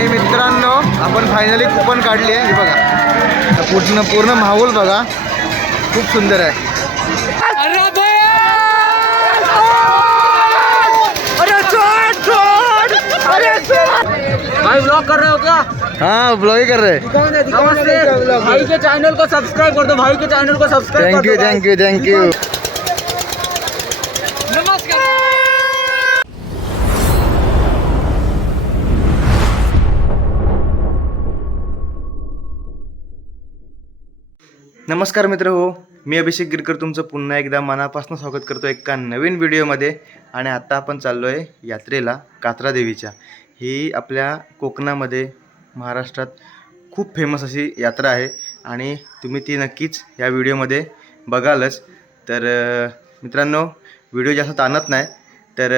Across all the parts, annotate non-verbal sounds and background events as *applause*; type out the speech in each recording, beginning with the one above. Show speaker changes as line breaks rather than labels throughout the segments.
आणि मित्रांनो आपण फायनली कुपन काढली आहे. हे बघा. पूर्ण पूर्ण माहोल बघा. खूप सुंदर आहे.
भाई ब्लॉग कर रहे हो क्या?
हाँ ब्लॉग ही कर रहे.
नमस्ते। भाई के चैनल को सब्सक्राइब कर दो भाई के चैनल को subscribe
thank
you thank
you thank thank you नमस्कार मित्र हो मी अभिषेक गिरकर तुमचं पुन्हा एकदा मनापासून स्वागत करतो एका नवीन व्हिडिओमध्ये. आणि आत्ता आपण चाललो आहे यात्रेला कात्रा देवीच्या. ही आपल्या कोकणामध्ये महाराष्ट्रात खूप फेमस अशी यात्रा आहे. आणि तुम्ही ती नक्कीच या व्हिडिओमध्ये बघालच. तर मित्रांनो व्हिडिओ जास्त ताणत नाही. तर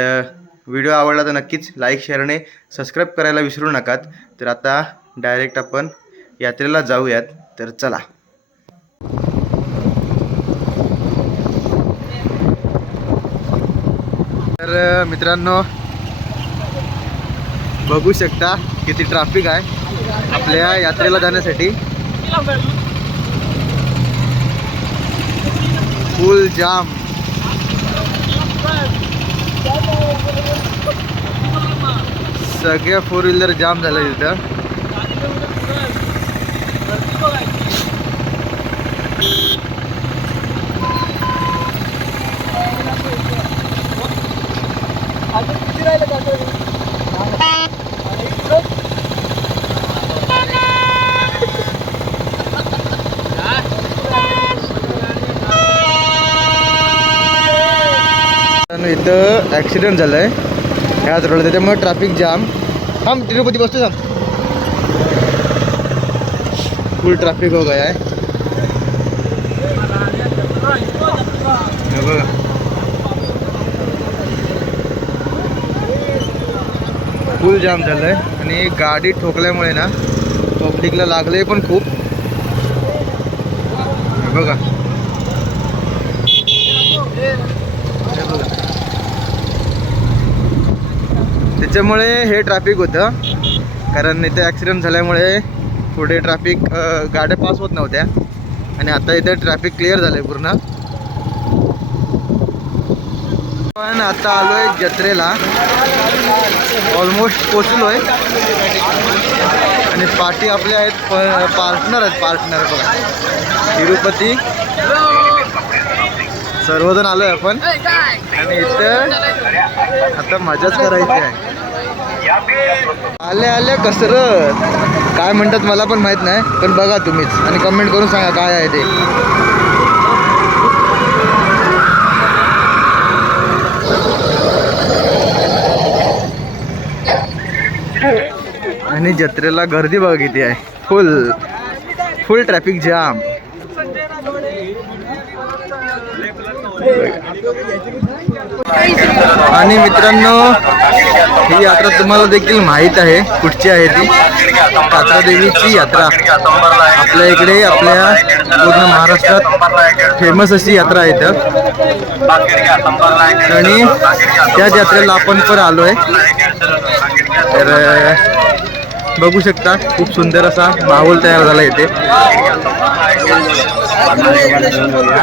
व्हिडिओ आवडला तर नक्कीच लाईक शेअर आणि सबस्क्राईब करायला विसरू नकात. तर आता डायरेक्ट आपण यात्रेला जाऊयात. तर चला. तर मित्रांनो बघू शकता किती ट्रॅफिक आहे आपल्या यात्रेला जाण्यासाठी. फुल जाम सगळ्या फोर व्हीलर जाम झाल्या तिथं. ॲक्सिडेंट झालं आहे ह्याच रोडला त्याच्यामुळे ट्रॅफिक जाम थांब तिरुपती बसतो थांब फुल ट्रॅफिक हो गया आहे बघा. फुल जाम झालं आहे आणि गाडी ठोकल्यामुळे ना पब्लिकला लागले पण खूप. बघा. त्याच्यामुळे हे ट्रॅफिक होतं. कारण इथे ॲक्सिडेंट झाल्यामुळे पुढे ट्रॅफिक गाड्या पास होत नव्हत्या. आणि आता इथे ट्रॅफिक क्लिअर झालं आहे पूर्ण. पण आता आलो आहे जत्रेला. ऑलमोस्ट पोचलो आहे आणि पार्टी आपले आहेत प पार्टनर आहेत पार्टनर बघा. तिरुपती. सर्वजण आहे आपण. आणि इथं आता मजाच करायची आहे. आले आले कसरत. काय म्हणतात मला पण माहीत नाही पण बघा तुम्हीच. आणि कमेंट करून सांगा काय आहे ते. आणि जत्रेला गर्दी बघा किती आहे. फुल फुल ट्रॅफिक जाम आणि मित्रांनो ही यात्रा तुम्हाला देखील माहीत आहे कुठची आहे ती? कात्रा देवीची यात्रा. आपल्या इकडे आपल्या पूर्ण महाराष्ट्रात फेमस अशी यात्रा आहे तर आणि त्याच यात्रेला आपण पण आलो आहे तर बघू शकता खूप सुंदर असा माहोल तयार झाला इथे.
शंभरला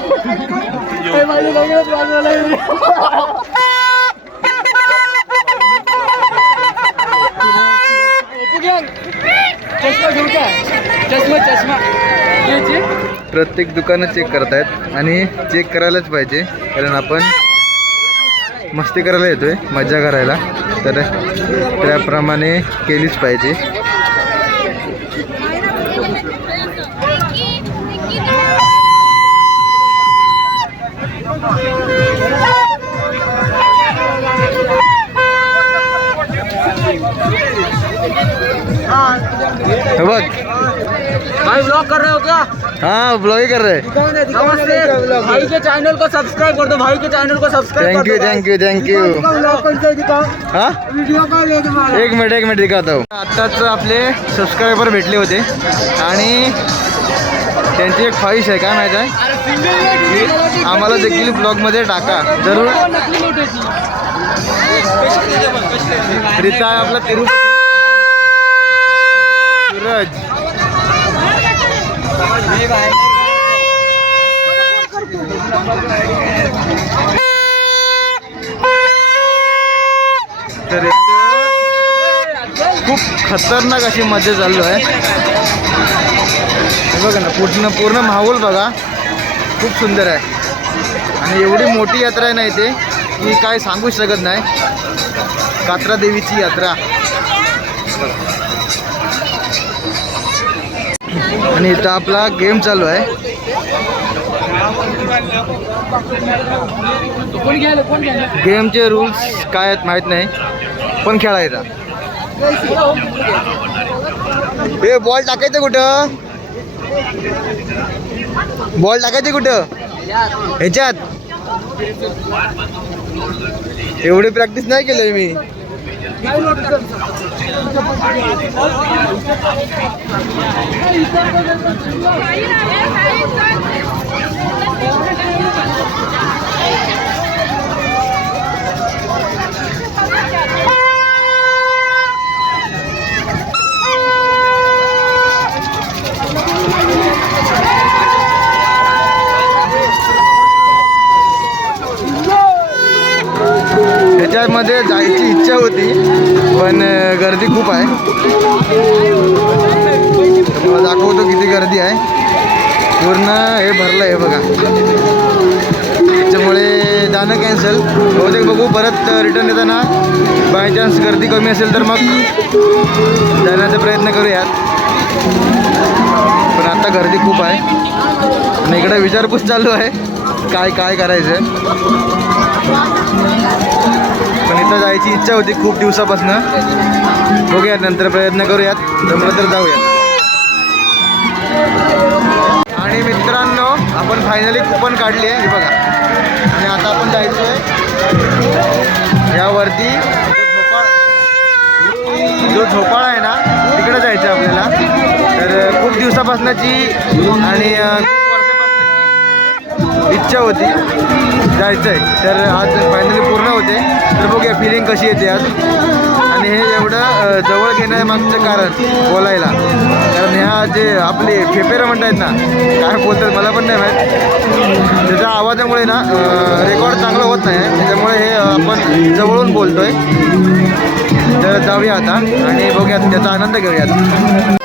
शंभरला दोडी या
प्रत्येक दुकानं चेक करतायत आणि चेक करायलाच पाहिजे कारण आपण मस्ती करायला येतोय मजा करायला. तर त्याप्रमाणे केलीच पाहिजे. बघ.
भाई ब्लॉग कर रहे हो क्या?
हाँ ब्लॉग कर रहे.
नमस्ते. भाई के चैनल को सब्सक्राइब कर दो भाई के चैनल को सब्सक्राइब
थँक्यू हा?
वीडियो कॉल आहे तुम्हाला
एक मिनिट एक मिनिट दिखातो आत्ताच आपले सबस्क्रायबर भेटले होते. आणि त्यांची एक ख्वाहिश आहे काय माहीत आहे? आम्हाला देखील ब्लॉगमध्ये टाका. जरूर. रिता आपला तिरुपती सूरज तर खूप खतरनाक अशी मजा चालू आहे. बघा ना पूर्ण पूर्ण माहोल बघा. खूप सुंदर आहे. आणि एवढी मोठी यात्रा आहे ना इथे. मी काय सांगूच शकत नाही. कात्रा देवीची यात्रा. आणि इथं आपला गेम चालू आहे. गेमचे रूल्स काय आहेत माहीत नाही पण खेळायचा हे बॉल टाकायचं कुठं? बॉल टाकायचे कुठं? ह्याच्यात. एवढी प्रॅक्टिस नाही केली मी. मध्ये जायची इच्छा होती पण गर्दी खूप आहे. तुम्हाला दाखवतो किती गर्दी आहे. पूर्ण हे भरलं आहे बघा. त्याच्यामुळे जाणं कॅन्सल बहुतेक बघू परत रिटर्न येताना बाय चान्स गर्दी कमी असेल तर मग जाण्याचा प्रयत्न करूयात. पण आता गर्दी खूप आहे. आणि इकडे विचारपूस चालू आहे. काय काय करायचं? पण इथं जायची इच्छा होती खूप दिवसापासनं. बघूयात नंतर प्रयत्न करूयात. जमलं तर जाऊयात. आणि मित्रांनो आपण फायनली कुपन काढली आहे हे बघा. आणि आता आपण जायचं आहे यावरती जो झोपाळ झोपाळा आहे ना तिकडे जायचं आहे आपल्याला. तर खूप दिवसापासूनची आणि इच्छा होती जायचं आहे तर आज फायनली पूर्ण होते. तर बघूया फिलिंग कशी येते आज. आणि हे एवढं जवळ घेण्या मागचं कारण बोलायला. कारण ह्या जे आपले फेफेरं म्हणतायत ना काय बोलतात मला पण नाही माहीत. त्याच्या आवाजामुळे ना रेकॉर्ड चांगलं होत नाही. त्याच्यामुळे हे आपण जवळून बोलतोय. तर जाऊया आता आणि बघूयात त्याचा आनंद घेऊयात.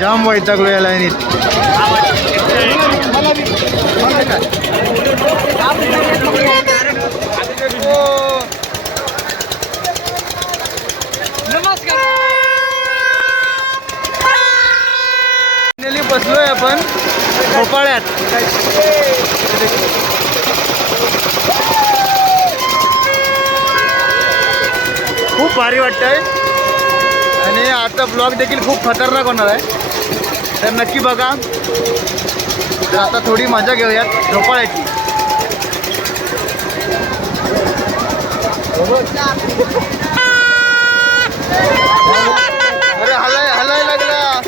जाम वैतागलो या लाईनीत बसलोय आपण भोपाळ्यात खूप भारी वाटतंय. आणि आजचा ब्लॉग देखील खूप खतरनाक होणार आहे. तर नक्की बघा. तर आता थोडी मजा घेऊयात झोपाळ्याची. अरे हलाय हलाय लागला.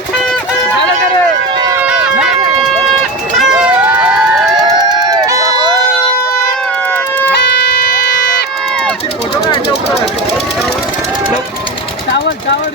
फोटो काढतो
चावल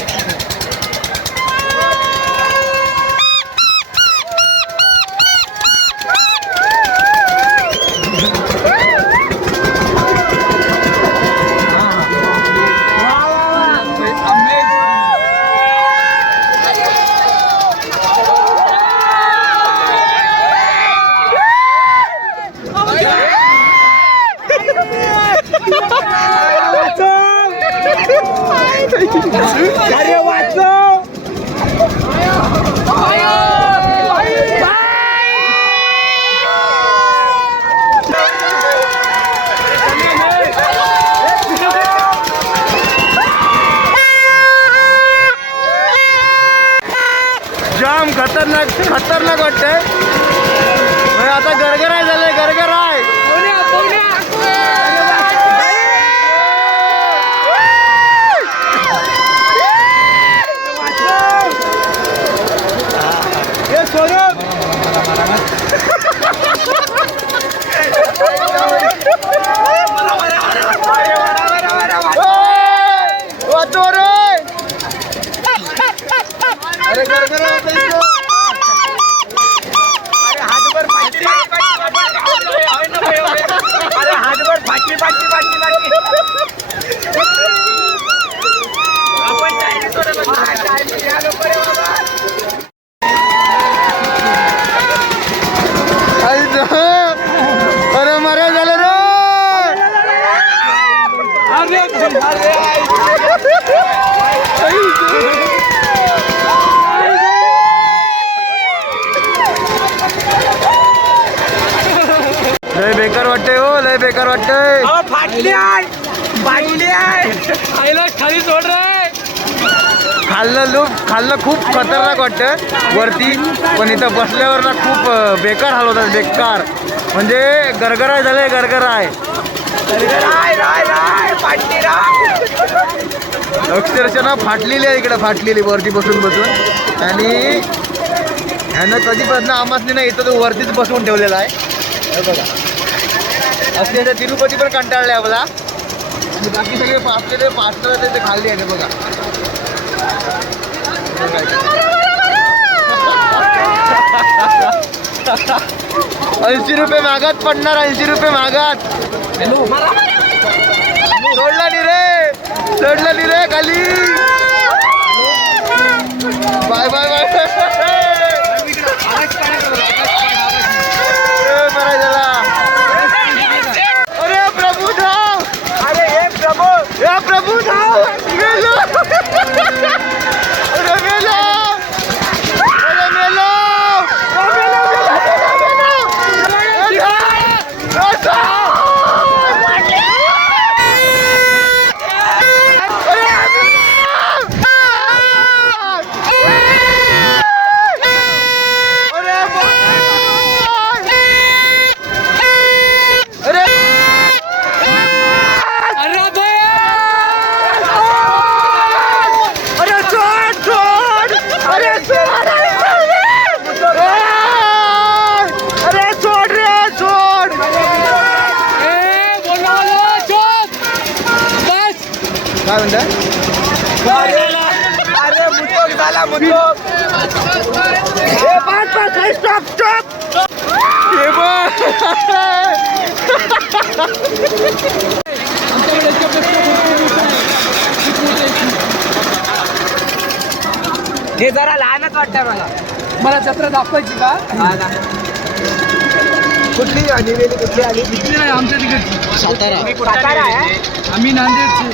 खतरनाक खतरनाक वाटतंय. आता गरगराय झालंय गरगरा वाचो रे अरे गरगरा अरे मरे झालं रे लय बेकार वाटतंय हो लय बेकार वाटतंय.
खाली सोड रे.
खाल्लं लूप खाल्लं खूप खतरनाक वाटतं. वरती पण इथं बसल्यावर ना खूप बेकार हाल होतात बेकार. म्हणजे गरगराय झालंय गरगराय. अक्षरशः ना फाटलेली आहे इकडे फाटलेली वरती बसून बसून. आणि ह्यानं कधीपासून आमासनी ना इथं तो वरतीच बसवून ठेवलेला आहे. बघा. अक्षरशः तिरुपती पण कंटाळले आपला. आणि बाकी सगळे पाचलेले पाचलं ते खाल्ली आहे बघा. ऐंशी रुपये मागात पडणार ऐंशी रुपये मागात. सोडला नी रे. सोडला नी रे खाली. बाय बाय बाय ए, बरं झाला. अरे प्रभू धाव अरे हे प्रभू हे प्रभू धाव गेलो अरे गेलो अरे मेलो अरे मेलो, मेलो, मेलो, मेलो. अरे, अरे, अरे अरे सोड सोड अरे सोड अरे सोड रे सोड काय म्हणता
अरे झाला मुतोक
स्टॉप स्टॉप हे बघ.
हे जरा लहानच वाटतंय मला. मला जत्रा दाखवायची का? कुठली आली कुठली आली
आमच्या तिकडची.
सातारा.
सातारा आहे
आम्ही नांदेडचे.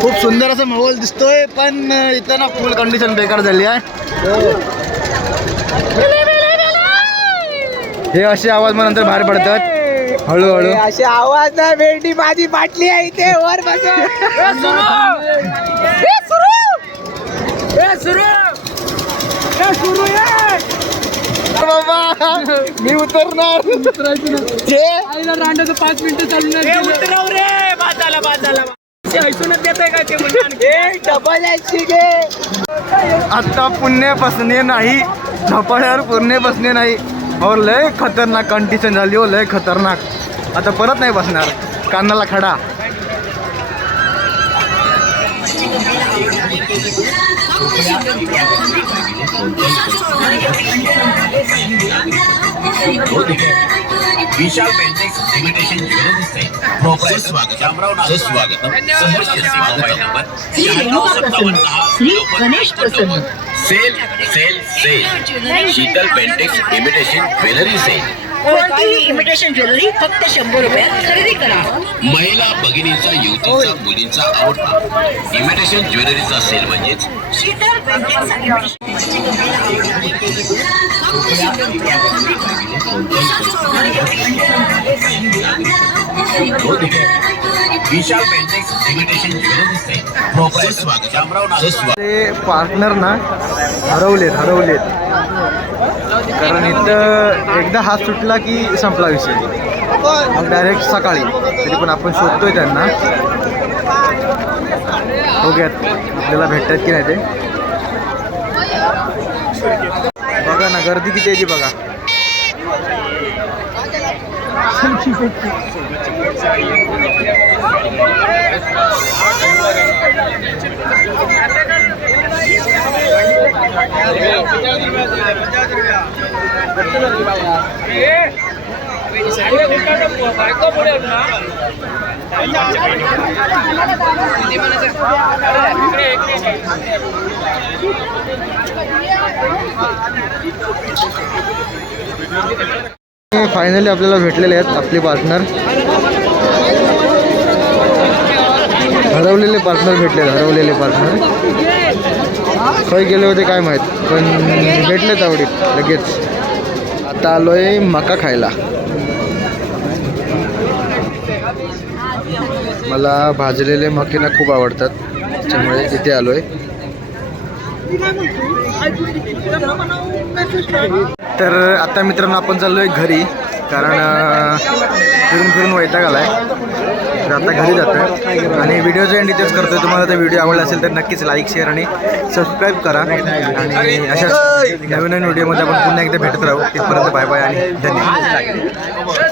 खूप सुंदर असं माहोल दिसतोय पण इथं ना फुल कंडिशन बेकार झाली आहे. हे असे आवाज मग नंतर बाहेर पडतात. हळूहळू.
असे आवाज नाही भेंडी माझी बाटली आहे इथे वर बस.
बाबा मी उतरणार. जे?
आईला रांडाचं पाच मिनिटं चालू नाही केलं.
उतरव रे. बाजाला बाजाला. ऐसूनच देतोय का ते म्हणजे डबल याची घे.
आता पुण्य बसणे नाही. झपाट्यावर पुण्य बसणे नाही. हो लय खतरनाक कंडिशन झाली हो लय खतरनाक. आता परत नाही बसणार. कानाला खडा.
विशाल पेंटेक्स लिमिटेशन ज्वेलरी से प्रोपराइटर स्वागत स्वागत
श्री गणेश प्रसन्न।
Sale sale sale. Sheetal Pentex imitation jewellery से
कोणतीही इमिटेशन ज्वेलरी फक्त शंभर रुपयात खरेदी करा.
महिला भगिनीचा युवतीचा मुलींचा आवडता इमिटेशन ज्वेलरीचा सेल म्हणजेच
शीतल पेंटिंगचा imitation
Vishal paintings imitation jewellery Shamrao स्वागत
ते पार्टनर ना हरवलेत हरवलेत. कारण इथं एकदा हात सुटला की संपला विषय. मग डायरेक्ट सकाळी. तरी पण आपण शोधतोय त्यांना. बघूयात आपल्याला भेटतात की नाही ते. बघा ना गर्दी किती आहे ती बघा. *laughs* फायनली आपल्याला भेटलेले आहेत आपले पार्टनर हरवलेले पार्टनर भेटले हरवलेले पार्टनर खय गेले होते काय माहीत पण भेटले आवडीत लगेच. आता आलोय मका खायला. मला भाजलेले मकेना खूप आवडतात त्यामुळे इथे आलोय. तर आता मित्रांनो आपण चाललोय घरी कारण फिरून फिरून वैताग आलाय. तर आता घरी जातो आणि व्हिडिओ एंड इथेच करतोय तुम्हाला जर व्हिडिओ आवडला असेल तर नक्कीच लाईक शेअर आणि सबस्क्राईब करा. आणि अशाच नवीन नवीन व्हिडिओमध्ये आपण पुन्हा एकदा भेटत राहू. तिथपर्यंत बाय बाय आणि धन्यवाद.